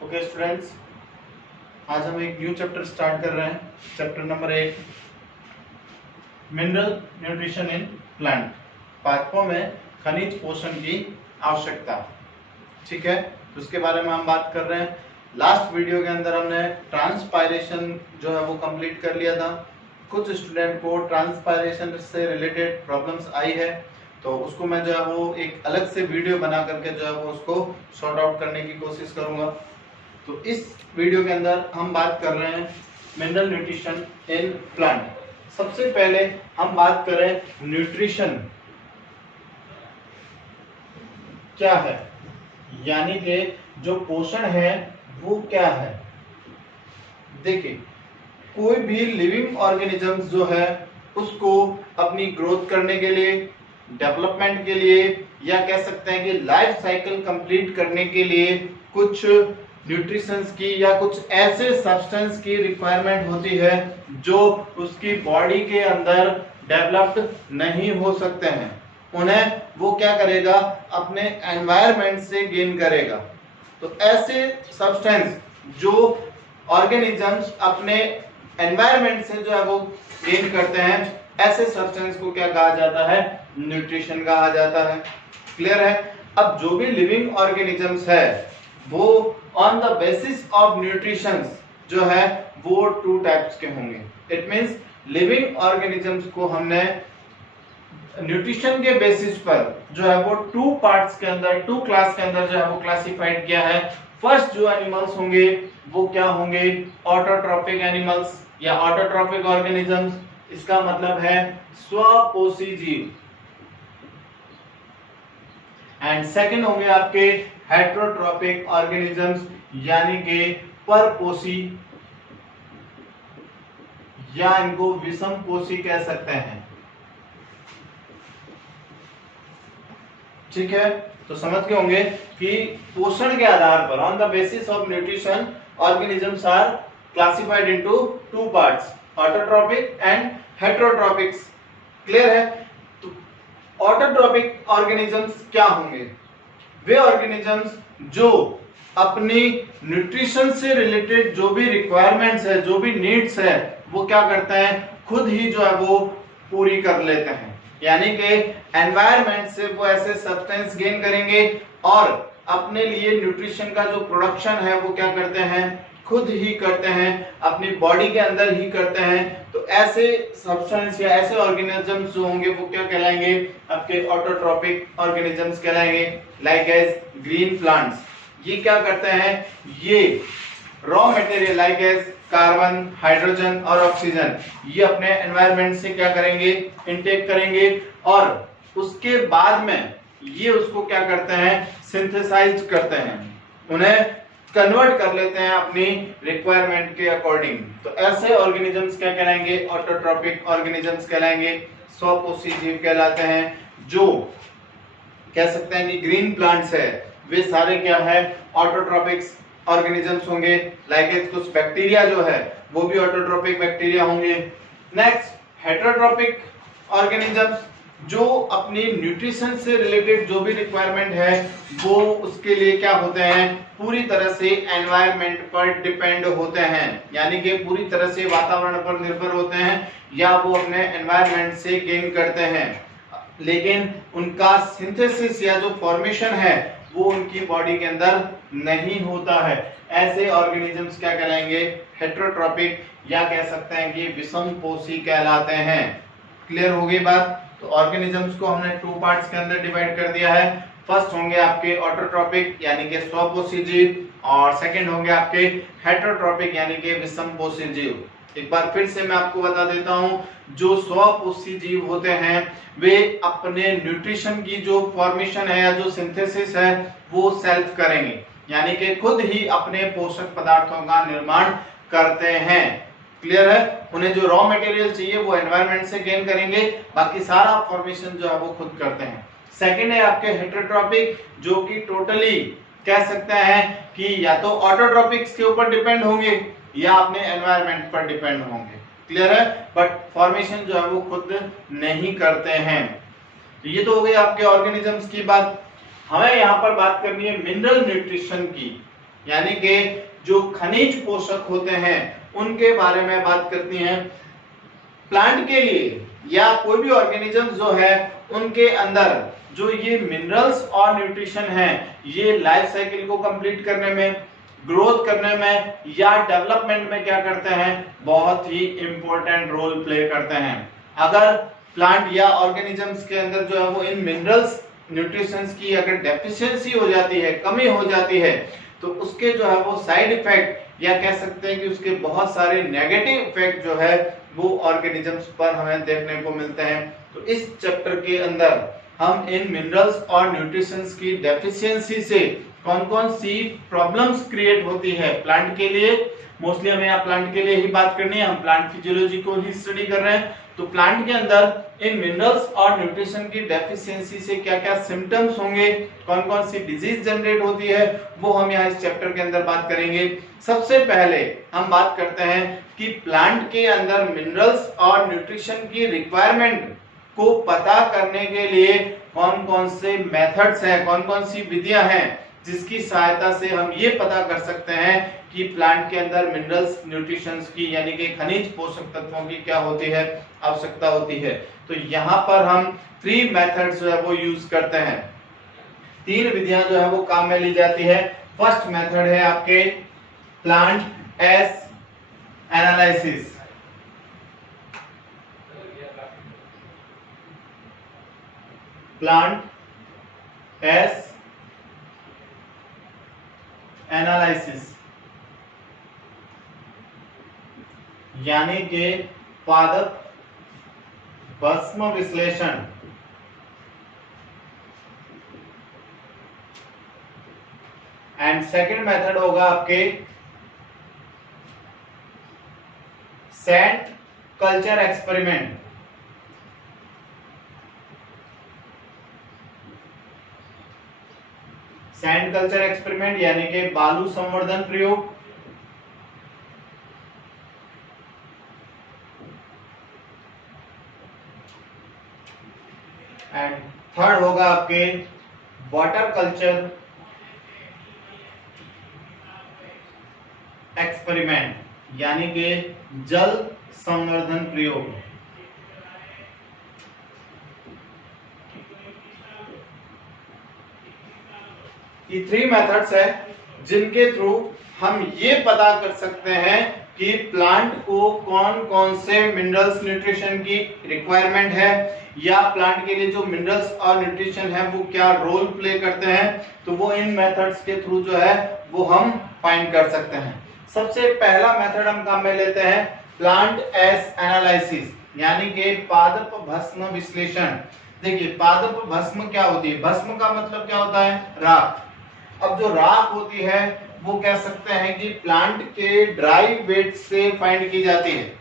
Okay students, आज हम एक न्यू चैप्टर स्टार्ट कर रहे हैं। Chapter number 8, mineral nutrition in plant. पादपों में खनिज पोषण की आवश्यकता। ठीक है, तो उसके बारे में हम बात कर रहे हैं। लास्ट वीडियो के अंदर हमने ट्रांसपायरेशन जो है वो कंप्लीट कर लिया था। कुछ स्टूडेंट को ट्रांसपायरेशन से रिलेटेड प्रॉब्लम्स आई है, तो उसको मैं जो है वो एक अलग से वीडियो बना करके जो है वो उसको सॉर्ट आउट करने की कोशिश करूंगा। तो इस वीडियो के अंदर हम बात कर रहे हैं मिनरल न्यूट्रिशन इन प्लांट। सबसे पहले हम बात करें न्यूट्रिशन क्या है, यानी कि जो पोषण है वो क्या है। देखिए, कोई भी लिविंग ऑर्गेनिजम्स जो है उसको अपनी ग्रोथ करने के लिए, डेवलपमेंट के लिए, या कह सकते हैं कि लाइफ साइकिल कंप्लीट करने के लिए कुछ न्यूट्रिशंस की या कुछ ऐसे सब्सटेंस की रिक्वायरमेंट होती है जो उसकी बॉडी के अंदर डेवलप्ड नहीं हो सकते हैं। उन्हें वो क्या करेगा, अपने एनवायरनमेंट से गेन करेगा। तो ऐसे सब्सटेंस जो ऑर्गेनिजम्स अपने एनवायरनमेंट से जो है वो गेन करते हैं, ऐसे सब्सटेंस को क्या कहा जाता है, न्यूट्रिशन कहा जाता है। क्लियर है। अब जो भी लिविंग ऑर्गेनिजम्स है वो on the basis of nutrition जो है वो 2 टाइप्स के होंगे। इट मींस लिविंग ऑर्गेनिजम्स को हमने न्यूट्रिशन के बेसिस पर जो है वो 2 पार्ट्स के अंदर, 2 क्लास के अंदर जो है वो क्लासिफाइड किया है। फर्स्ट जो एनिमल्स होंगे वो क्या होंगे, ऑटोट्रॉपिक एनिमल्स या ऑटोट्रॉपिक ऑर्गेनिजम्स। इसका मतलब है स्वपोषी जीव। एंड सेकंड होंगे आपके हेटेरोट्रॉपिक ऑर्गेनिजम्स, यानी कि परपोषी, या इनको विषमपोषी कह सकते हैं। ठीक है, तो समझ गए होंगे कि पोषण के आधार पर, on the basis of nutrition, organisms are classified into 2 parts, autotrophic and heterotrophics. Clear है। तो ऑटोट्रॉपिक ऑर्गेनिजम्स क्या होंगे, वे ऑर्गेनिजम्स जो अपनी न्यूट्रिशन से रिलेटेड जो भी रिक्वायरमेंट्स है, जो भी नीड्स है, वो क्या करते हैं, खुद ही जो है वो पूरी कर लेते हैं। यानी कि एनवायरनमेंट से वो ऐसे सब्सटेंस गेन करेंगे और अपने लिए न्यूट्रिशन का जो प्रोडक्शन है वो क्या करते हैं, खुद ही करते हैं, अपनी बॉडी के अंदर ही करते हैं। तो ऐसे सब्सटेंस या ऐसे ऑर्गेनिजम्स जो होंगे वो क्या कहलाएंगे, आपके ऑटोट्रॉपिक ऑर्गेनिजम्स कहलाएंगे। लाइक एज ग्रीन प्लांट्स, ये क्या करते हैं, ये raw material like as carbon, hydrogen और ऑक्सीजन, ये अपने एनवायरनमेंट से क्या करेंगे, इनटेक करेंगे, और उसके बाद में ये उसको क्या करते हैं, सिंथेसाइज करते हैं, उन्हें कन्वर्ट कर लेते हैं अपनी रिक्वायरमेंट के अकॉर्डिंग। तो ऐसे ऑर्गेनिजम्स क्या कहलाएंगे, ऑटोट्रॉपिक ऑर्गेनिजम्स कहलाएंगे, स्वपोषी जीव कहलाते हैं। जो कह सकते हैं कि ग्रीन प्लांट्स है, वे सारे क्या है, ऑटोट्रॉपिक्स ऑर्गेनिजम्स होंगे। लाइक कुछ बैक्टीरिया जो है वो भी ऑटोट्रॉपिक बैक्टीरिया होंगे। नेक्स्ट, हेटेरोट्रॉपिक ऑर्गेनिजम्स जो अपनी न्यूट्रिशन से रिलेटेड जो भी रिक्वायरमेंट है वो उसके लिए क्या होते हैं, पूरी तरह से एनवायरनमेंट पर डिपेंड होते हैं, यानी कि पूरी तरह से वातावरण पर निर्भर होते हैं या वो अपने एनवायरनमेंट से गेन करते हैं, लेकिन उनका सिंथेसिस या जो फॉर्मेशन है वो उनकी बॉडी के अंदर नहीं होता है। ऐसे ऑर्गेनिजम्स क्या कहलाएंगे, हेटेरोट्रॉपिक, या कह सकते हैं कि विषमपोषी कहलाते हैं। क्लियर हो गई बात। तो ऑर्गेनिजम्स को हमने 2 पार्ट्स के अंदर डिवाइड कर दिया है। फर्स्ट होंगे आपके ऑटोट्रॉपिक यानी कि स्वपोषी जीव, और सेकंड होंगे आपके हेटेरोट्रॉपिक यानी कि विषमपोषी जीव। एक बार फिर से मैं आपको बता देता हूं, जो स्वपोषी जीव होते हैं वे अपने न्यूट्रिशन की जो फॉर्मेशन है या जो सिंथेसिस है वो सेल्फ करेंगे, यानी कि खुद ही अपने पोषक पदार्थों का निर्माण करते हैं। क्लियर है। उन्हें जो रॉ मटेरियल चाहिए वो एनवायरनमेंट से गेन करेंगे, बाकी सारा फॉर्मेशन जो है वो खुद करते हैं। सेकंड है आपके हेटेरोट्रॉपिक, जो कि टोटली कह सकते हैं कि या तो ऑटोट्रॉपिक्स के ऊपर डिपेंड होंगे या अपने एनवायरनमेंट पर डिपेंड होंगे। क्लियर है। बट फॉर्मेशन जो है वो खुद नहीं करते हैं। तो ये तो हो गई आपके ऑर्गेनिजम्स की बात। हमें यहाँ पर बात करनी है मिनरल न्यूट्रिशन की। यानी कि जो खनिज पोषक होते हैं उनके बारे में बात करती हैं। प्लांट के लिए या कोई भी ऑर्गेनिज्म जो है उनके अंदर जो ये मिनरल्स और न्यूट्रिशन है ये लाइफ साइकिल को कंप्लीट करने में, ग्रोथ करने में या डेवलपमेंट में क्या करते हैं, बहुत ही इंपॉर्टेंट रोल प्ले करते हैं। अगर प्लांट या ऑर्गेनिजम्स के अंदर जो है वो इन मिनरल्स न्यूट्रिशंस की अगर डेफिशिएंसी हो जाती है, कमी हो जाती है, तो उसके जो है वो साइड इफेक्ट या कह सकते हैं कि उसके बहुत सारे नेगेटिव इफेक्ट जो है वो ऑर्गेनिजम्स पर हमें देखने को मिलते हैं। तो इस चैप्टर के अंदर हम इन मिनरल्स और न्यूट्रिशंस की डेफिशिएंसी से कौन कौन सी प्रॉब्लम्स क्रिएट होती है प्लांट के लिए, मोस्टली हमें यहाँ प्लांट के लिए ही बात करनी है, हम प्लांट फिजियोलॉजी को ही स्टडी कर रहे हैं। तो प्लांट के अंदर इन मिनरल्स और न्यूट्रिशन की डेफिशिएंसी से क्या क्या सिम्टम्स होंगे, कौन कौन सी डिजीज जनरेट होती है, वो हम यहाँ इस चैप्टर के अंदर बात करेंगे। सबसे पहले हम बात करते हैं कि प्लांट के अंदर मिनरल्स और न्यूट्रिशन की रिक्वायरमेंट को पता करने के लिए कौन कौन से मेथड्स हैं, कौन कौन सी विधियां हैं जिसकी सहायता से हम ये पता कर सकते हैं कि प्लांट के अंदर मिनरल्स न्यूट्रिशंस की यानी कि खनिज पोषक तत्वों की क्या होती है, आवश्यकता होती है। तो यहाँ पर हम 3 मेथड्स जो है वो यूज करते हैं, 3 विधियां जो है वो काम में ली जाती है। फर्स्ट मेथड है आपके plant S analysis. Plant S analysis यानी कि पादप भस्म विश्लेषण। एंड सेकंड मेथड होगा आपके sand culture experiment. Sand culture experiment यानी कि बालू संवर्धन प्रयोग। एंड थर्ड होगा आपके वाटर कल्चर एक्सपेरिमेंट यानी कि जल संवर्धन प्रयोग। ये 3 मेथड्स है जिनके थ्रू हम ये पता कर सकते हैं कि प्लांट को कौन कौन से मिनरल्स न्यूट्रिशन की रिक्वायरमेंट है या प्लांट के लिए जो मिनरल्स और न्यूट्रिशन है वो क्या रोल प्ले करते हैं, तो वो इन मेथड्स के थ्रू जो है वो हम फाइंड कर सकते हैं। सबसे पहला मेथड हम काम में लेते हैं प्लांट एस एनालिसिस यानी कि पादप भस्म विश्लेषण। देखिए पादप भस्म क्या होती है, भस्म का मतलब क्या होता है, राख। अब जो राख होती है वो कह सकते हैं कि प्लांट के ड्राई वेट से फाइंड की जाती है।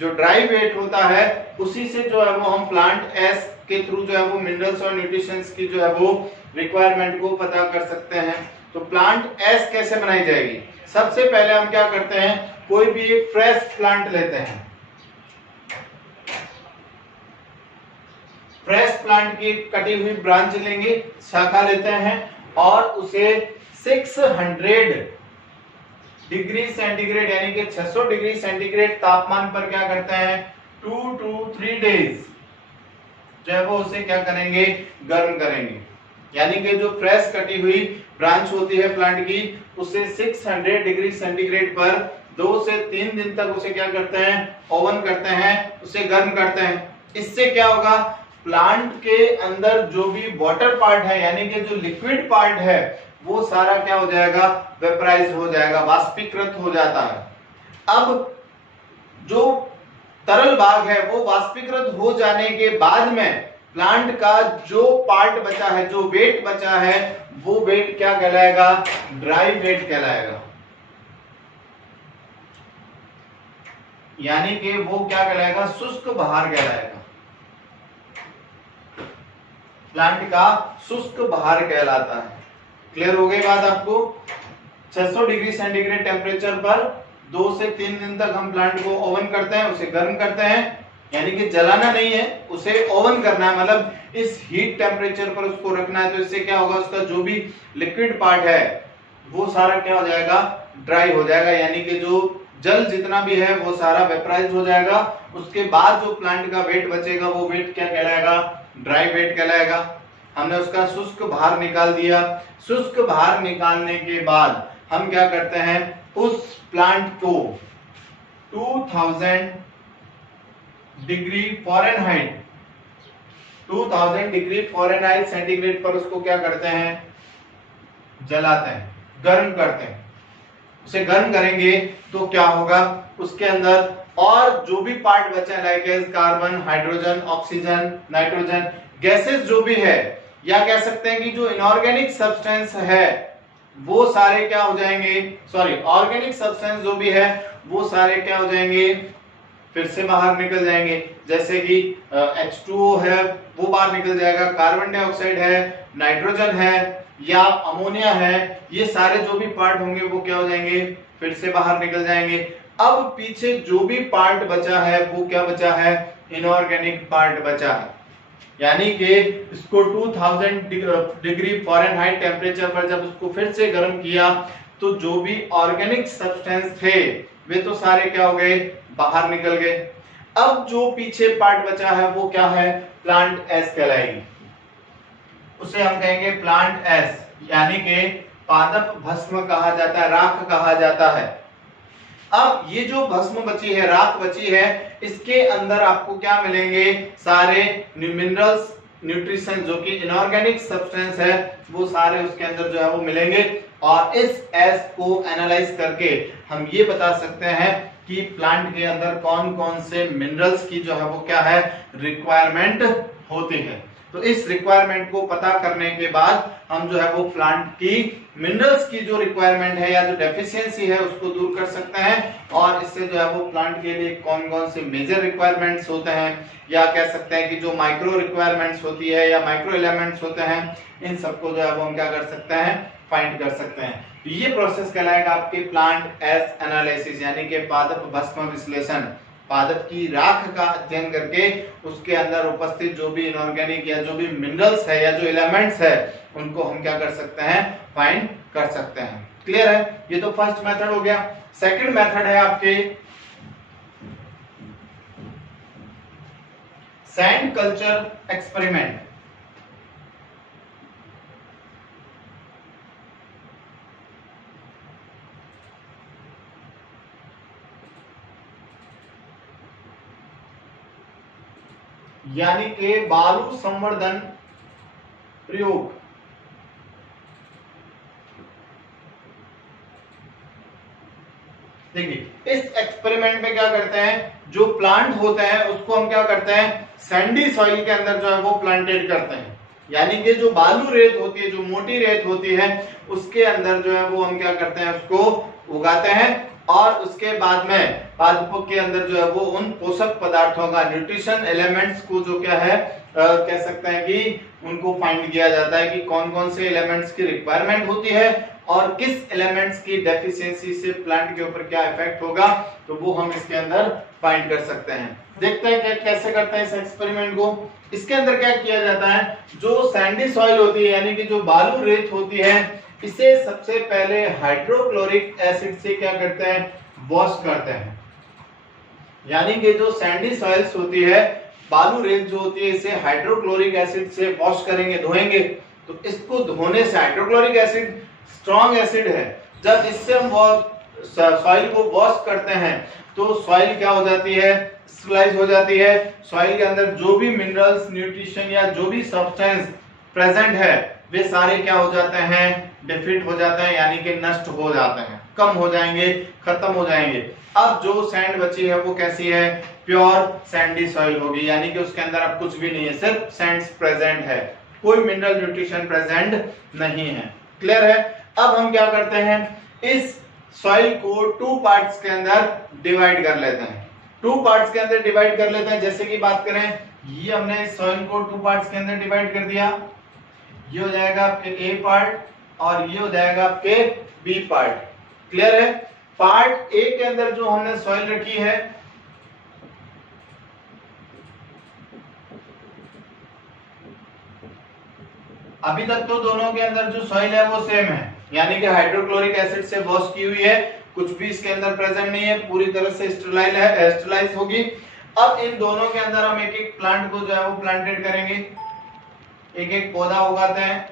जो ड्राई वेट होता है उसी से जो है वो हम प्लांट एस के थ्रू जो है वो मिनरल्स और न्यूट्रिशंस की जो है वो रिक्वायरमेंट को पता कर सकते हैं। तो प्लांट एस कैसे बनाई जाएगी, सबसे पहले हम क्या करते हैं, कोई भी एक फ्रेश प्लांट लेते हैं, फ्रेश प्लांट की कटी हुई ब्रांच लेंगे, शाखा लेते हैं और उसे 600 डिग्री सेंटीग्रेड यानी कि 600 डिग्री सेंटीग्रेड तापमान पर क्या करते हैं 2 to 3 डेज जो है वो उसे क्या करेंगे, गर्म करेंगे। यानी कि जो फ्रेश कटी हुई ब्रांच होती है प्लांट की उसे 600 डिग्री सेंटीग्रेड पर 2 से 3 दिन तक उसे क्या करते हैं, ओवन करते हैं, उसे गर्म करते हैं। इससे क्या होगा, प्लांट के अंदर जो भी वाटर पार्ट है यानी कि जो लिक्विड पार्ट है वो सारा क्या हो जाएगा, वेपराइज हो जाएगा, वाष्पीकृत हो जाता है। अब जो तरल भाग है वो वाष्पीकृत हो जाने के बाद में प्लांट का जो पार्ट बचा है, जो वेट बचा है, वो वेट क्या कहलाएगा, ड्राई वेट कहलाएगा। यानी कि वो क्या कहलाएगा, शुष्क भार कहलाएगा। प्लांट का शुष्क भार कहलाता है। क्लियर हो गई बात आपको। 600 डिग्री सेंटीग्रेड टेम्परेचर पर 2 से 3 दिन तक हम प्लांट को ओवन करते हैं, उसे गर्म करते हैं, यानी कि जलाना नहीं है, उसे ओवन करना है, मतलब इस हीट टेम्परेचर पर उसको रखना है। तो इससे क्या होगा, उसका जो भी लिक्विड पार्ट है वो सारा क्या हो जाएगा, ड्राई हो जाएगा, यानी कि जो जल जितना भी है वो सारा वेपराइज हो जाएगा। उसके बाद जो प्लांट का वेट बचेगा वो वेट क्या कहलाएगा, ड्राई वेट कहलाएगा। हमने उसका शुष्क भार निकाल दिया। शुष्क भार निकालने के बाद हम क्या करते हैं, उस प्लांट को 2000 degree Fahrenheit 2000 degree Fahrenheit centigrade पर उसको क्या करते हैं, जलाते हैं, गर्म करते हैं। उसे गर्म करेंगे तो क्या होगा, उसके अंदर और जो भी पार्ट बचा like carbon, hydrogen, oxygen, nitrogen gases जो भी है, या कह सकते हैं कि जो इनऑर्गेनिक सब्सटेंस है वो सारे क्या हो जाएंगे, सॉरी ऑर्गेनिक सब्सटेंस जो भी है वो सारे क्या हो जाएंगे, फिर से बाहर निकल जाएंगे। जैसे कि H2O है वो बाहर निकल जाएगा, कार्बन डाइऑक्साइड है, नाइट्रोजन है या अमोनिया है, ये सारे जो भी पार्ट होंगे वो क्या हो जाएंगे, फिर से बाहर निकल जाएंगे। अब पीछे जो भी पार्ट बचा है वो क्या बचा है, इनऑर्गेनिक पार्ट बचा है। यानी कि इसको 2000 डिग्री फ़ारेनहाइट टेम्परेचर पर जब उसको फिर से गर्म किया तो जो भी ऑर्गेनिक सब्सटेंस थे वे तो सारे क्या हो गए, बाहर निकल गए। अब जो पीछे पार्ट बचा है वो क्या है, प्लांट एस कहलाएगी। उसे हम कहेंगे प्लांट एस, यानी कि पादप भस्म कहा जाता है, राख कहा जाता है। अब ये जो भस्म बची है, राख बची है, इसके अंदर आपको क्या मिलेंगे, सारे मिनरल्स, न्यूट्रिशन जो कि इनऑर्गेनिक सब्सटेंस है वो सारे उसके अंदर जो है वो मिलेंगे। और इस एस को एनालाइज करके हम ये बता सकते हैं कि प्लांट के अंदर कौन कौन से मिनरल्स की जो है वो क्या है, रिक्वायरमेंट होती है। तो इस रिक्वायरमेंट को पता करने के बाद हम जो है वो प्लांट की मिनरल्स की जो रिक्वायरमेंट है या जो डेफिशिएंसी है उसको दूर कर सकते हैं। और इससे जो है वो प्लांट के लिए कौन कौन से मेजर रिक्वायरमेंट्स होते हैं, या कह सकते हैं कि जो माइक्रो रिक्वायरमेंट्स होती है या माइक्रो एलिमेंट्स होते हैं, इन सबको जो है वो हम क्या कर सकते हैं, फाइंड कर सकते हैं। तो ये प्रोसेस कहलाएगा आपके प्लांट एस एनालिसिस, यानी कि पादप भस्म विश्लेषण। पादप की राख का अध्ययन करके उसके अंदर उपस्थित जो भी इनऑर्गेनिक या जो भी मिनरल्स है या जो एलिमेंट्स है उनको हम क्या कर सकते हैं, फाइंड कर सकते हैं। क्लियर है, ये तो फर्स्ट मेथड हो गया। सेकंड मेथड है आपके सैंड कल्चर एक्सपेरिमेंट। यानी कि बालू संवर्धन प्रयोग। देखिए इस एक्सपेरिमेंट में क्या करते हैं, जो प्लांट होते हैं उसको हम क्या करते हैं, सैंडी सॉइल के अंदर जो है वो प्लांटेड करते हैं। यानी कि जो बालू रेत होती है, जो मोटी रेत होती है, उसके अंदर जो है वो हम क्या करते हैं, उसको उगाते हैं। और उसके बाद में पादपों के अंदर जो है वो उन पोषक पदार्थों का, न्यूट्रिशन एलिमेंट्स को जो क्या है कह सकते हैं कि उनको फाइंड किया जाता है कि कौन कौन से एलिमेंट्स की रिक्वायरमेंट होती है और किस एलिमेंट्स की डेफिशिएंसी से प्लांट के ऊपर क्या इफेक्ट होगा, तो वो हम इसके अंदर फाइंड कर सकते हैं। देखते हैं कैसे करते हैं इस एक्सपेरिमेंट को। इसके अंदर क्या किया जाता है, जो सैंडी सॉइल होती है यानी कि जो बालू रेत होती है, इसे सबसे पहले हाइड्रोक्लोरिक एसिड से क्या करते हैं, वॉश करते हैं। यानी कि जो सैंडी सॉइल्स होती है, बालू रेत जो होती है, इसे हाइड्रोक्लोरिक एसिड से वॉश करेंगे, धोएंगे। तो इसको धोने से, हाइड्रोक्लोरिक एसिड स्ट्रॉन्ग एसिड है, जब इससे हम सॉइल को वॉश करते हैं तो सॉइल क्या हो जाती है, स्टेबलाइज हो जाती है। सॉइल के अंदर जो भी मिनरल्स, न्यूट्रिशन या जो भी सब्सटेंस प्रेजेंट है वे सारे क्या हो जाते हैं, डिफीट हो जाते हैं, यानी कि नष्ट हो जाते हैं, कम हो जाएंगे, खत्म हो जाएंगे। अब जो सैंड बची है वो कैसी है, प्योर सैंडी सॉइल होगी, यानी कि उसके अंदर अब कुछ भी नहीं है, सिर्फ सैंड्स प्रेजेंट है, कोई मिनरल न्यूट्रिशन प्रेजेंट नहीं है। क्लियर है। अब हम क्या करते हैं, इस सॉइल को 2 पार्ट्स के अंदर डिवाइड कर लेते हैं। 2 पार्ट्स के अंदर डिवाइड कर लेते हैं। जैसे कि बात करें, ये हमने इस सॉइल को 2 पार्ट्स के अंदर डिवाइड कर दिया। ये हो जाएगा आपके ए पार्ट और ये हो जाएगा आपके बी पार्ट। क्लियर है। पार्ट ए के अंदर जो हमने सॉइल रखी है, अभी तक तो दोनों के अंदर जो सॉइल है वो सेम है, यानी कि हाइड्रोक्लोरिक एसिड से वॉश की हुई है, कुछ भी इसके अंदर प्रेजेंट नहीं है, पूरी तरह से स्टरलाइज है, स्टरलाइज होगी। अब इन दोनों के अंदर हम एक एक प्लांट को जो है वो प्लांटेड करेंगे, एक एक पौधा उगाते हैं।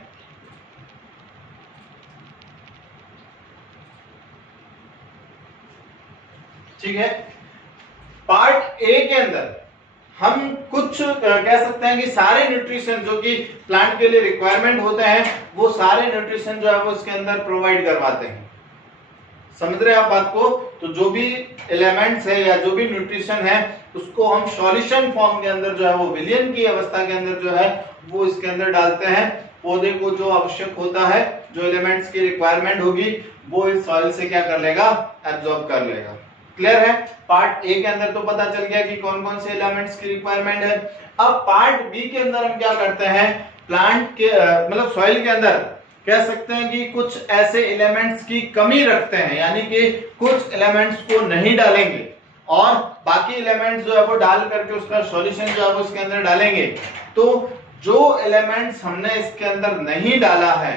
ठीक है, पार्ट ए के अंदर हम कुछ कह सकते हैं कि सारे न्यूट्रिशन जो कि प्लांट के लिए रिक्वायरमेंट होते हैं वो सारे न्यूट्रिशन जो है वो इसके अंदर प्रोवाइड करवाते हैं। समझ रहे हैं आप बात को? तो जो भी एलिमेंट्स है या जो भी न्यूट्रिशन है उसको हम सॉल्यूशन फॉर्म के अंदर जो है वो विलयन की अवस्था के अंदर जो है वो इसके अंदर डालते हैं। पौधे को जो आवश्यक होता है, जो एलिमेंट्स की रिक्वायरमेंट होगी वो इस सॉइल से क्या कर लेगा, एब्जॉर्ब कर लेगा। क्लियर है? पार्ट ए के अंदर तो पता चल गया कि कौन कौन से एलिमेंट्स की रिक्वायरमेंट है। अब पार्ट बी के अंदर हम क्या करते हैं, प्लांट के मतलब सॉइल के अंदर कह सकते हैं कि कुछ ऐसे एलिमेंट्स की कमी रखते हैं, यानी कि कुछ एलिमेंट्स को नहीं डालेंगे और बाकी एलिमेंट्स जो है वो डाल करके उसका सॉल्यूशन जो है वो इसके अंदर डालेंगे। तो जो एलिमेंट्स हमने इसके अंदर नहीं डाला है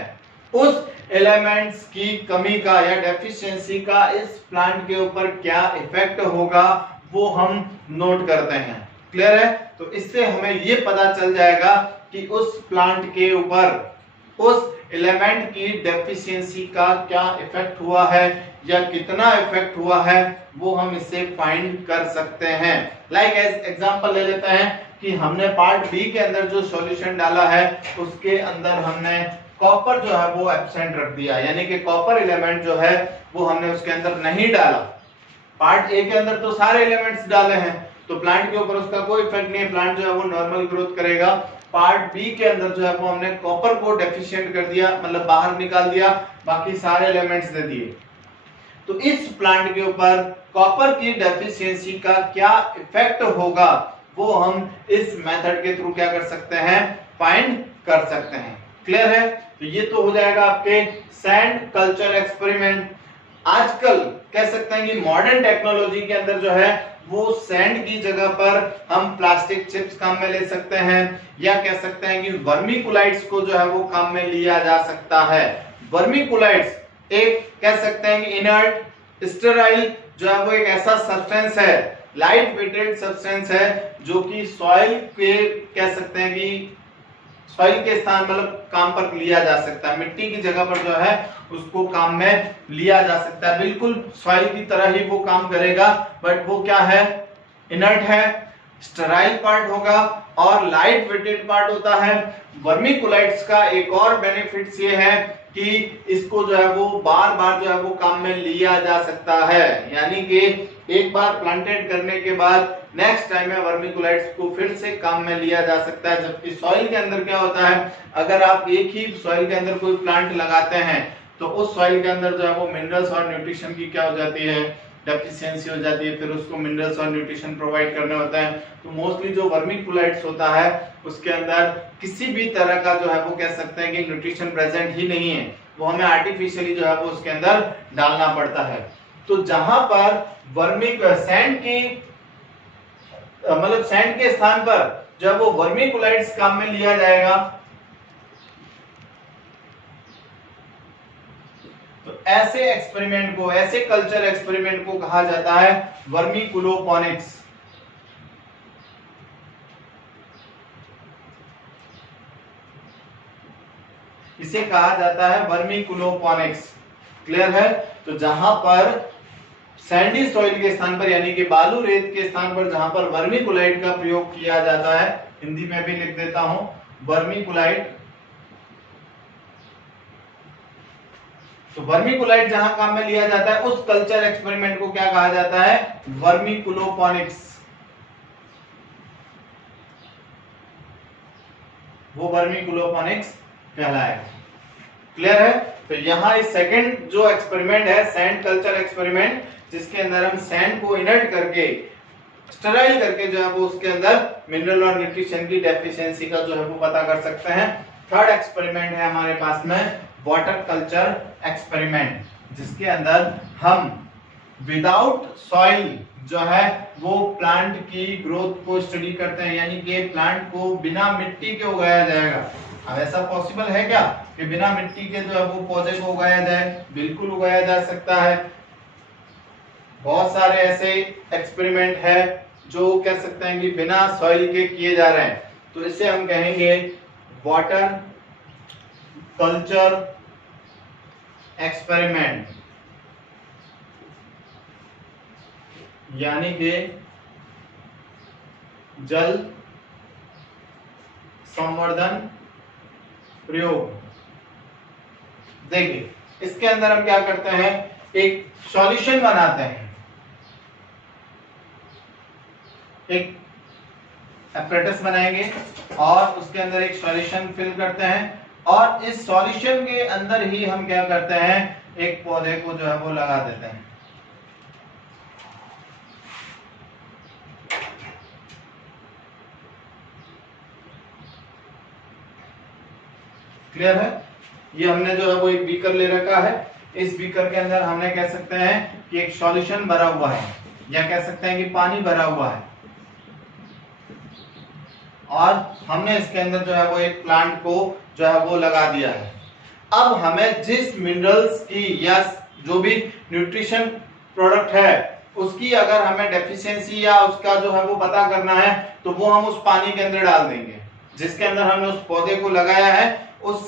उस एलिमेंट्स की कमी का या डेफिशिएंसी का इस प्लांट के ऊपर क्या इफेक्ट होगा वो हम नोट करते हैं। क्लियर है? तो इससे हमें ये पता चल जाएगा कि उस प्लांट के ऊपर उस एलिमेंट की डेफिशिएंसी का क्या इफेक्ट हुआ है या कितना इफेक्ट हुआ है वो हम इससे फाइंड कर सकते हैं। लाइक एज एग्जांपल ले लेते हैं कि हमने पार्ट बी के अंदर जो सॉल्यूशन डाला है उसके अंदर हमने कॉपर जो है वो एब्सेंट रख दिया, यानी कि कॉपर एलिमेंट जो है वो हमने उसके अंदर नहीं डाला। पार्ट ए के अंदर तो सारे एलिमेंट्स डाले हैं तो प्लांट के ऊपर उसका कोई इफेक्ट नहीं है, प्लांट जो है वो नॉर्मल ग्रोथ करेगा। पार्ट बी के अंदर जो है वो हमने कॉपर को डेफिशिएंट कर दिया, मतलब बाहर निकाल दिया, बाकी सारे एलिमेंट्स दे दिए। तो इस प्लांट के ऊपर कॉपर की डेफिशिएंसी का क्या इफेक्ट होगा वो हम इस मेथड के थ्रू क्या कर सकते हैं, फाइंड कर सकते हैं। क्लियर है? तो ये तो हो जाएगा आपके सैंड कल्चर एक्सपेरिमेंट। आजकल कह सकते हैं कि मॉडर्न टेक्नोलॉजी के अंदर जो है वो सैंड की जगह पर हम प्लास्टिक चिप्स काम में ले सकते हैं, या कह सकते हैं कि वर्मीकुलाइट्स को जो है वो काम में लिया जा सकता है। वर्मीकुलाइट्स एक कह सकते हैं कि इनर्ट स्टेराइल जो है वो एक ऐसा सब्सटेंस है, लाइट वेटेड सब्सटेंस है जो कि सॉइल के कह सकते हैं कि सॉइल के स्थान मतलब काम पर लिया जा सकता है, मिट्टी की जगह पर जो है उसको काम में लिया जा सकता है। बिल्कुल सॉइल की तरह ही वो काम करेगा, बट वो क्या है, इनर्ट है, स्टेराइल पार्ट होगा और लाइट वेटेड पार्ट होता है। वर्मीकुलाइट्स का एक और बेनिफिट्स ये है कि इसको जो है वो बार बार जो है वो काम में लिया जा सकता है, यानी कि एक बार प्लांटेड करने के बाद नेक्स्ट टाइम में वर्मीकुलाइट्स को फिर से काम में लिया जा सकता है। जबकि सॉइल के अंदर क्या होता है, अगर आप एक ही सॉइल के अंदर कोई प्लांट लगाते हैं तो उस सॉइल के अंदर जो है वो मिनरल्स और न्यूट्रिशन की क्या हो जाती है, डेफिशिएंसी हो जाती है, फिर उसको मिनरल्स और न्यूट्रिशन प्रोवाइड करने होता है। तो मोस्टली जो वर्मीकुलाइट्स होता है उसके अंदर किसी भी तरह का जो है वो कह सकते हैं कि न्यूट्रिशन प्रेजेंट ही नहीं है, वो हमें आर्टिफिशियली जो है वो उसके अंदर डालना पड़ता है। तो जहां पर सैंड की मतलब सैंड के स्थान पर जब वो वर्मीकुलाइट्स काम में लिया जाएगा तो ऐसे एक्सपेरिमेंट को, ऐसे कल्चर एक्सपेरिमेंट को कहा जाता है वर्मीकुलोपोनिक्स। इसे कहा जाता है वर्मीकुलोपोनिक्स। क्लियर है? तो जहां पर सैंडी सॉइल के स्थान पर यानी कि बालू रेत के स्थान पर जहां पर वर्मीकुलाइट का प्रयोग किया जाता है, हिंदी में भी लिख देता हूं वर्मीकुलाइट। तो वर्मीकुलाइट जहां काम में लिया जाता है उस कल्चर एक्सपेरिमेंट को क्या कहा जाता है, वर्मीकुलोपोनिक्स। वो वर्मीकुलोपोनिक्स कहलाएगा। क्लियर है? तो यहाँ इस सेकंड जो एक्सपेरिमेंट है सैंड कल्चर एक्सपेरिमेंट, जिसके अंदर हम सैंड को इनर्ट करके स्टेराइल करके जो है वो उसके अंदर मिनरल और न्यूट्रिशन की डेफिशिएंसी का जो है वो पता कर सकते हैं। थर्ड एक्सपेरिमेंट है हमारे पास में वाटर कल्चर एक्सपेरिमेंट, जिसके अंदर हम विदाउट सॉइल जो है वो प्लांट की ग्रोथ को स्टडी करते हैं, यानी कि प्लांट को बिना मिट्टी के उगाया जाएगा। अब ऐसा पॉसिबल है क्या? कि बिना मिट्टी के जो है वो पौधे को उगाया जाए? बिल्कुल उगाया जा सकता है। बहुत सारे ऐसे एक्सपेरिमेंट है जो कह सकते हैं कि बिना सॉइल के किए जा रहे हैं, तो इसे हम कहेंगे वाटर कल्चर एक्सपेरिमेंट, यानी कि जल संवर्धन प्रयोग। देखिए इसके अंदर हम क्या करते हैं, एक सॉल्यूशन बनाते हैं, एक एपरेटस बनाएंगे और उसके अंदर एक सॉल्यूशन फिल करते हैं और इस सॉल्यूशन के अंदर ही हम क्या करते हैं, एक पौधे को जो है वो लगा देते हैं। क्लियर है? ये हमने जो है वो एक बीकर ले रखा है, इस बीकर के अंदर हमने कह सकते हैं कि एक सॉल्यूशन भरा हुआ है या कह सकते हैं कि पानी भरा हुआ है और हमने इसके अंदर जो है वो एक प्लांट को जो है वो लगा दिया है। अब हमें जिस मिनरल्स की या जो भी न्यूट्रिशन प्रोडक्ट है उसकी अगर हमें डेफिशिएंसी या उसका जो है वो पता करना है तो वो हम उस पानी के अंदर डाल देंगे जिसके अंदर हमने उस पौधे को लगाया है, उस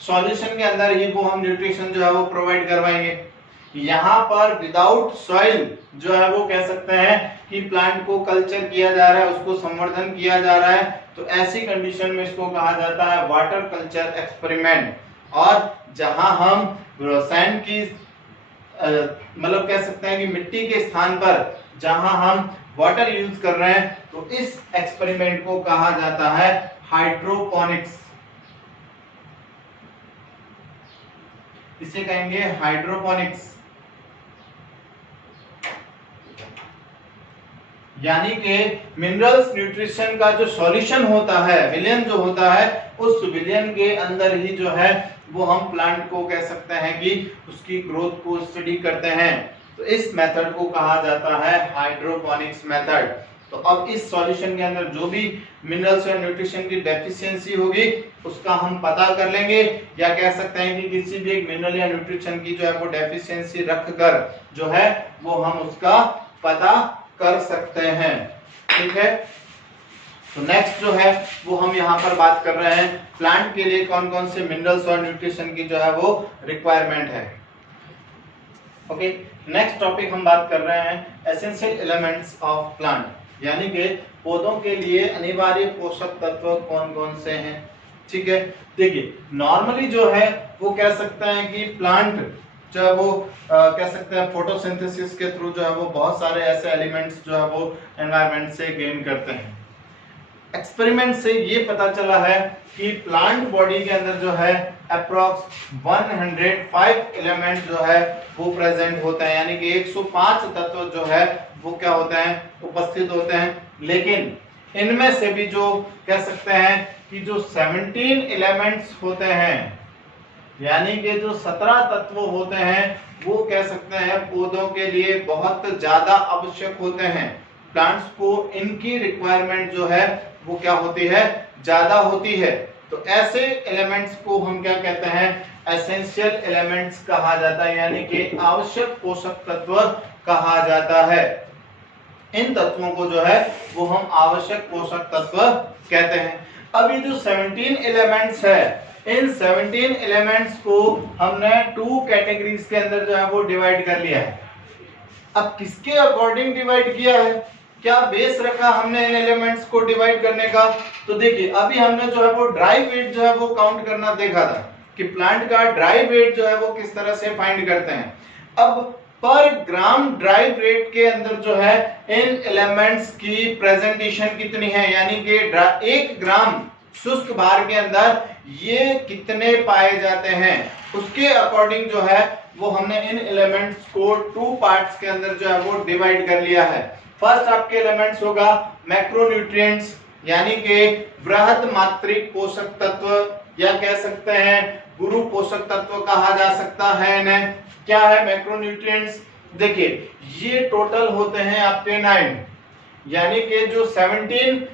सॉल्यूशन के अंदर ही वो हम न्यूट्रिशन जो है वो प्रोवाइड करवाएंगे। यहाँ पर विदाउट सॉइल जो है वो कह सकते हैं कि प्लांट को कल्चर किया जा रहा है, उसको संवर्धन किया जा रहा है, तो ऐसी कंडीशन में इसको कहा जाता है वाटर कल्चर एक्सपेरिमेंट। और जहां हम रसायन की मतलब कह सकते हैं कि मिट्टी के स्थान पर जहां हम वाटर यूज कर रहे हैं तो इस एक्सपेरिमेंट को कहा जाता है हाइड्रोपोनिक्स। इसे कहेंगे हाइड्रोपोनिक्स, यानी कि मिनरल्स न्यूट्रिशन का जो सॉल्यूशन होता है, विलयन जो होता है, उस विलयन के अंदर ही जो है वो हम प्लांट को कह सकते हैं कि उसकी ग्रोथ को स्टडी करते हैं। तो इस मेथड को कहा जाता है हाइड्रोपोनिक्स मेथड। तो अब इस सॉल्यूशन के अंदर जो भी मिनरल्स और न्यूट्रिशन की डेफिशिएंसी होगी उसका हम पता कर लेंगे, या कह सकते हैं कि किसी भी एक मिनरल या न्यूट्रिशन की जो है वो डेफिशिएंसी रखकर जो है वो हम उसका पता कर सकते हैं। ठीक है, तो नेक्स्ट जो है वो हम यहाँ पर बात कर रहे हैं प्लांट के लिए कौन कौन से मिनरल्स और न्यूट्रिशन की जो है वो रिक्वायरमेंट है। ओके, नेक्स्ट टॉपिक हम बात कर रहे हैं एसेंशियल एलिमेंट्स ऑफ प्लांट, यानी कि पौधों के लिए अनिवार्य पोषक तत्व कौन कौन से हैं। ठीक है, देखिए नॉर्मली जो है वो कह सकते हैं कि प्लांट जो है वो कह सकते हैं फोटोसिंथेसिस के थ्रू जो है वो बहुत सारे ऐसे एलिमेंट्स जो है वो एनवायरनमेंट से गेन करते हैं। एक्सपेरिमेंट से ये पता चला है कि प्लांट बॉडी के अंदर जो है अप्रॉक्स 105 एलिमेंट जो है वो प्रेजेंट होते हैं, यानी कि 105 तत्व जो है वो क्या होते हैं, उपस्थित होते हैं। लेकिन इनमें से भी जो कह सकते हैं कि जो 17 एलिमेंट्स होते हैं, यानी कि जो 17 तत्व होते हैं वो कह सकते हैं पौधों के लिए बहुत ज्यादा आवश्यक होते हैं। प्लांट्स को इनकी रिक्वायरमेंट जो है वो क्या होती है, ज्यादा होती है। तो ऐसे एलिमेंट्स को हम क्या कहते हैं, एसेंशियल एलिमेंट्स कहा जाता है, यानी कि आवश्यक पोषक तत्व कहा जाता है। इन तत्वों को जो है वो हम आवश्यक पोषक तत्व कहते हैं। अब ये जो 17 एलिमेंट्स है, इन 17 एलिमेंट्स को हमने 2 कैटेगरीज के अंदर जो है वो डिवाइड कर लिया है। अब किसके अकॉर्डिंग डिवाइड किया है, क्या बेस रखा हमने इन एलिमेंट्स को डिवाइड करने का? तो देखिए अभी हमने जो है वो ड्राई वेट जो है वो काउंट करना देखा था कि प्लांट का ड्राई वेट जो है वो किस तरह से फाइंड करते हैं। अब पर ग्राम ड्राई वेट के अंदर जो है इन एलिमेंट्स की प्रेजेंटेशन कितनी है, यानी कि 1 ग्राम शुष्क भार के अंदर ये कितने पाए जाते हैं, उसके अकॉर्डिंग जो है वो हमने इन एलिमेंट्स को 2 पार्ट्स के अंदर जो है वो डिवाइड कर लिया है। फर्स्ट आपके एलिमेंट्स होगा मैक्रोन्यूट्रिएंट्स, यानी कि बृहद मात्रिक पोषक तत्व या कह सकते हैं गुरु पोषक तत्व कहा जा सकता है इन्हें। क्या है मैक्रोन्यूट्रिएंट्स? देखिए ये टोटल होते हैं आपके 9, यानी कि जो 17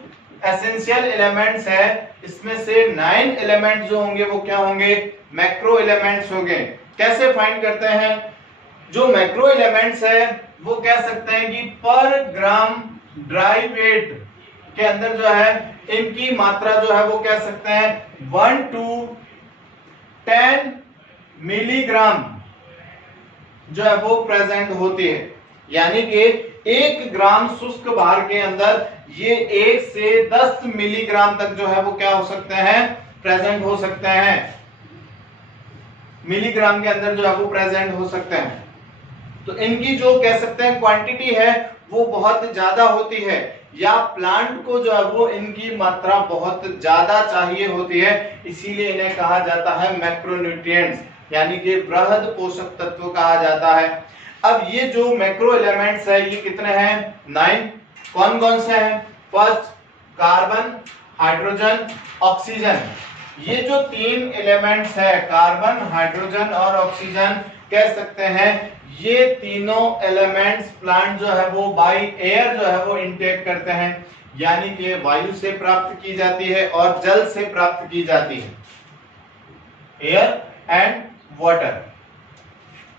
एसेंशियल एलिमेंट्स है, इसमें से 9 एलिमेंट जो होंगे वो क्या होंगे, मैक्रो एलिमेंट्स होंगे। कैसे फाइंड करते हैं, जो मैक्रो एलिमेंट्स है वो कह सकते हैं कि पर ग्राम ड्राई वेट के अंदर जो है इनकी मात्रा जो है वो कह सकते हैं 1 to 10 मिलीग्राम जो है वो प्रेजेंट होती है। यानी कि 1 ग्राम शुष्क भार के अंदर ये 1 से 10 मिलीग्राम तक जो है वो क्या हो सकते हैं, प्रेजेंट हो सकते हैं, मिलीग्राम के अंदर जो है वो प्रेजेंट हो सकते हैं। तो इनकी जो कह सकते हैं क्वांटिटी है वो बहुत ज्यादा होती है, या प्लांट को जो है वो इनकी मात्रा बहुत ज्यादा चाहिए होती है, इसीलिए इन्हें कहा जाता है मैक्रोन्यूट्रिएंट्स, यानी कि बृहद पोषक तत्व कहा जाता है। अब ये जो मैक्रो एलिमेंट्स है ये कितने हैं, 9। कौन कौन से हैं, फर्स्ट कार्बन, हाइड्रोजन, ऑक्सीजन। ये जो 3 एलिमेंट्स है कार्बन, हाइड्रोजन और ऑक्सीजन, कह सकते हैं ये तीनों एलिमेंट्स प्लांट जो है वो बाय एयर जो है वो इनटेक करते हैं, यानी कि वायु से प्राप्त की जाती है और जल से प्राप्त की जाती है, एयर एंड वाटर।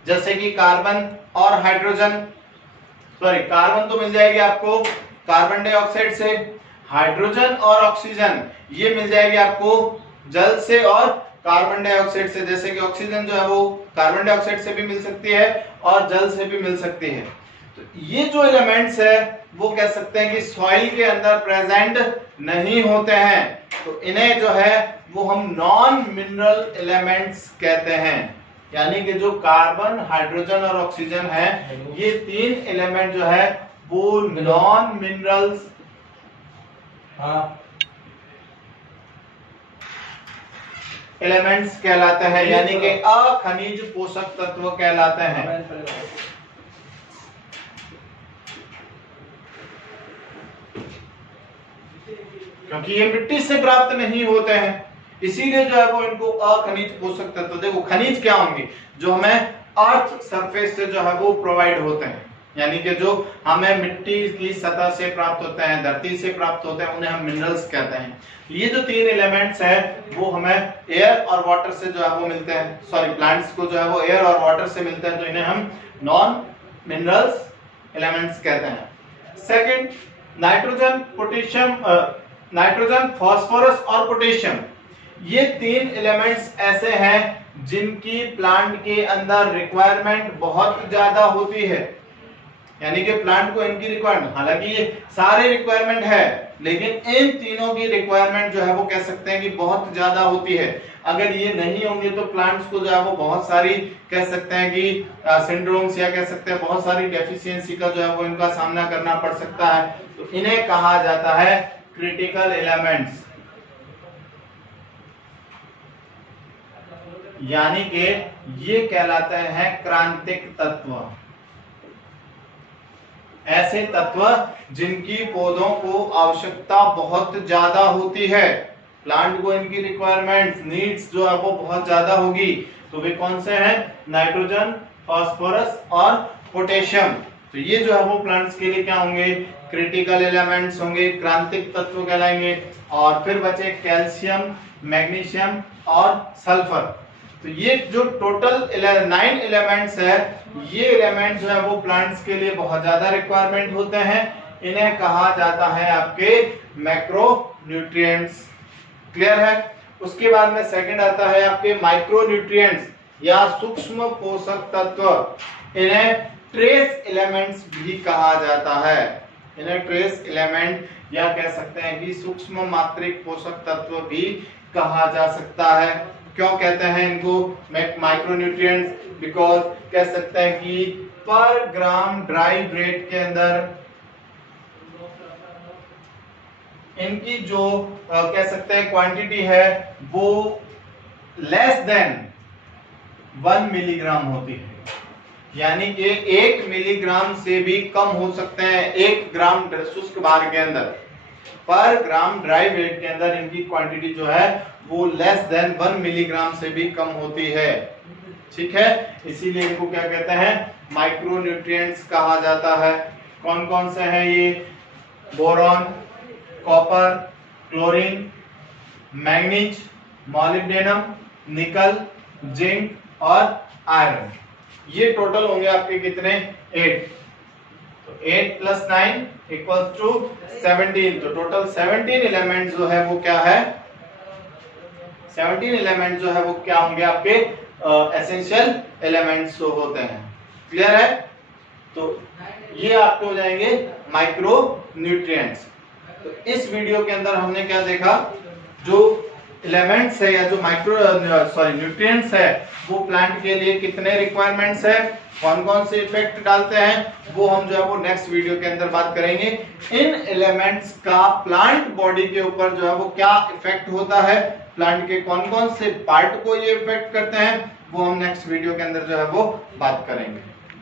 जैसे कि कार्बन और हाइड्रोजन, सॉरी कार्बन तो मिल जाएगी आपको कार्बन डाइऑक्साइड से, हाइड्रोजन और ऑक्सीजन ये मिल जाएगी आपको जल से और कार्बन डाइऑक्साइड से। जैसे कि ऑक्सीजन जो है वो कार्बन डाइऑक्साइड से भी मिल सकती है और जल से भी मिल सकती है। तो ये जो एलिमेंट्स है वो कह सकते हैं कि सॉइल के अंदर प्रेजेंट नहीं होते हैं, तो इन्हें जो है वो हम नॉन मिनरल एलिमेंट्स कहते हैं। यानी कि जो कार्बन, हाइड्रोजन और ऑक्सीजन है ये 3 एलिमेंट जो है वो नॉन मिनरल्स एलिमेंट्स कहलाते हैं, यानी कि अखनिज पोषक तत्व कहलाते हैं। क्योंकि ये मिट्टी से प्राप्त नहीं होते हैं, इसीलिए जो है वो इनको अखनिज पोषक तत्व। देखो खनिज क्या होंगे, जो हमें अर्थ सरफेस से जो है वो प्रोवाइड होते हैं, यानी कि जो हमें मिट्टी की सतह से प्राप्त होते हैं, धरती से प्राप्त होते हैं, उन्हें हम मिनरल्स कहते हैं। ये जो 3 एलिमेंट्स हैं वो हमें एयर और वाटर से जो है वो मिलते हैं, सॉरी प्लांट्स को जो है वो एयर और वाटर से मिलते हैं, तो इन्हें हम नॉन मिनरल्स एलिमेंट्स कहते हैं। Second, nitrogen, potassium, nitrogen, phosphorus और पोटेशियम, ये 3 एलिमेंट्स ऐसे हैं जिनकी प्लांट के अंदर रिक्वायरमेंट बहुत ज्यादा होती है, यानी कि प्लांट को इनकी रिक्वायरमेंट, हालांकि ये सारे रिक्वायरमेंट है लेकिन इन तीनों की रिक्वायरमेंट जो है वो कह सकते हैं कि बहुत ज्यादा होती है। अगर ये नहीं होंगे तो प्लांट्स को जो है वो बहुत सारी कह सकते हैं कि सिंड्रोम्स या कह सकते हैं बहुत सारी डेफिशिएंसी का जो है वो इनका सामना करना पड़ सकता है, तो इन्हें कहा जाता है क्रिटिकल एलिमेंट्स, यानी कि ये कहलाते हैं क्रांतिक तत्व, ऐसे तत्व जिनकी पौधों को आवश्यकता बहुत ज्यादा होती है, प्लांट को इनकी रिक्वायरमेंट्स, नीड्स जो है वो बहुत ज्यादा होगी। तो वे कौन से हैं, नाइट्रोजन, फास्फोरस और पोटेशियम। तो ये जो है वो प्लांट्स के लिए क्या होंगे, क्रिटिकल एलिमेंट्स होंगे, क्रांतिक तत्व कहलाएंगे। और फिर बचे कैल्शियम, मैग्नीशियम और सल्फर। तो ये जो टोटल 9 एलिमेंट्स है, ये एलिमेंट जो है वो प्लांट्स के लिए बहुत ज्यादा रिक्वायरमेंट होते हैं, इन्हें कहा जाता है आपके मैक्रो न्यूट्रिएंट्स। क्लियर है। उसके बाद में सेकंड आता है आपके माइक्रो न्यूट्रिएंट्स या सूक्ष्म पोषक तत्व, इन्हें ट्रेस एलिमेंट्स भी कहा जाता है। इन्हें ट्रेस एलिमेंट या कह सकते हैं कि सूक्ष्म मात्रिक पोषक तत्व भी कहा जा सकता है। क्यों कहते हैं इनको माइक्रोन्यूट्रिएंट्स, बिकॉज कह सकते हैं कि पर ग्राम ड्राई वेट के अंदर इनकी जो कह सकते हैं क्वांटिटी है वो लेस देन 1 मिलीग्राम होती है, यानी कि 1 मिलीग्राम से भी कम हो सकते हैं 1 ग्राम शुष्क भार के अंदर। पर ग्राम ड्राई वेट के अंदर इनकी क्वांटिटी जो है वो लेस देन 1 मिलीग्राम से भी कम होती है। ठीक है, इसीलिए इनको क्या कहते हैं, माइक्रोन्यूट्रिएंट्स कहा जाता है। कौन कौन से हैं ये, boron, copper, chlorine, manganese, molybdenum, निकल, जिंक और आयरन। ये टोटल होंगे आपके कितने? 8। तो 8 + 9 = 17। तो टोटल 17 एलिमेंट जो है वो क्या है? 17 एलिमेंट जो है वो क्या होंगे आपके? एसेंशियल एलिमेंट्स जो होते हैं। क्लियर है? तो ये आपके हो जाएंगे माइक्रो न्यूट्रिएंट्स। तो इस वीडियो के अंदर हमने क्या देखा? जो एलिमेंट्स है या जो न्यूट्रिएंट्स है वो प्लांट के लिए कितने रिक्वायरमेंट्स है, कौन कौन से इफेक्ट डालते हैं, वो हम जो है वो नेक्स्ट वीडियो के अंदर बात करेंगे। इन एलिमेंट्स का प्लांट बॉडी के ऊपर जो है वो क्या इफेक्ट होता है, प्लांट के कौन कौन से पार्ट को ये इफेक्ट करते हैं, वो हम नेक्स्ट वीडियो के अंदर जो है वो बात करेंगे।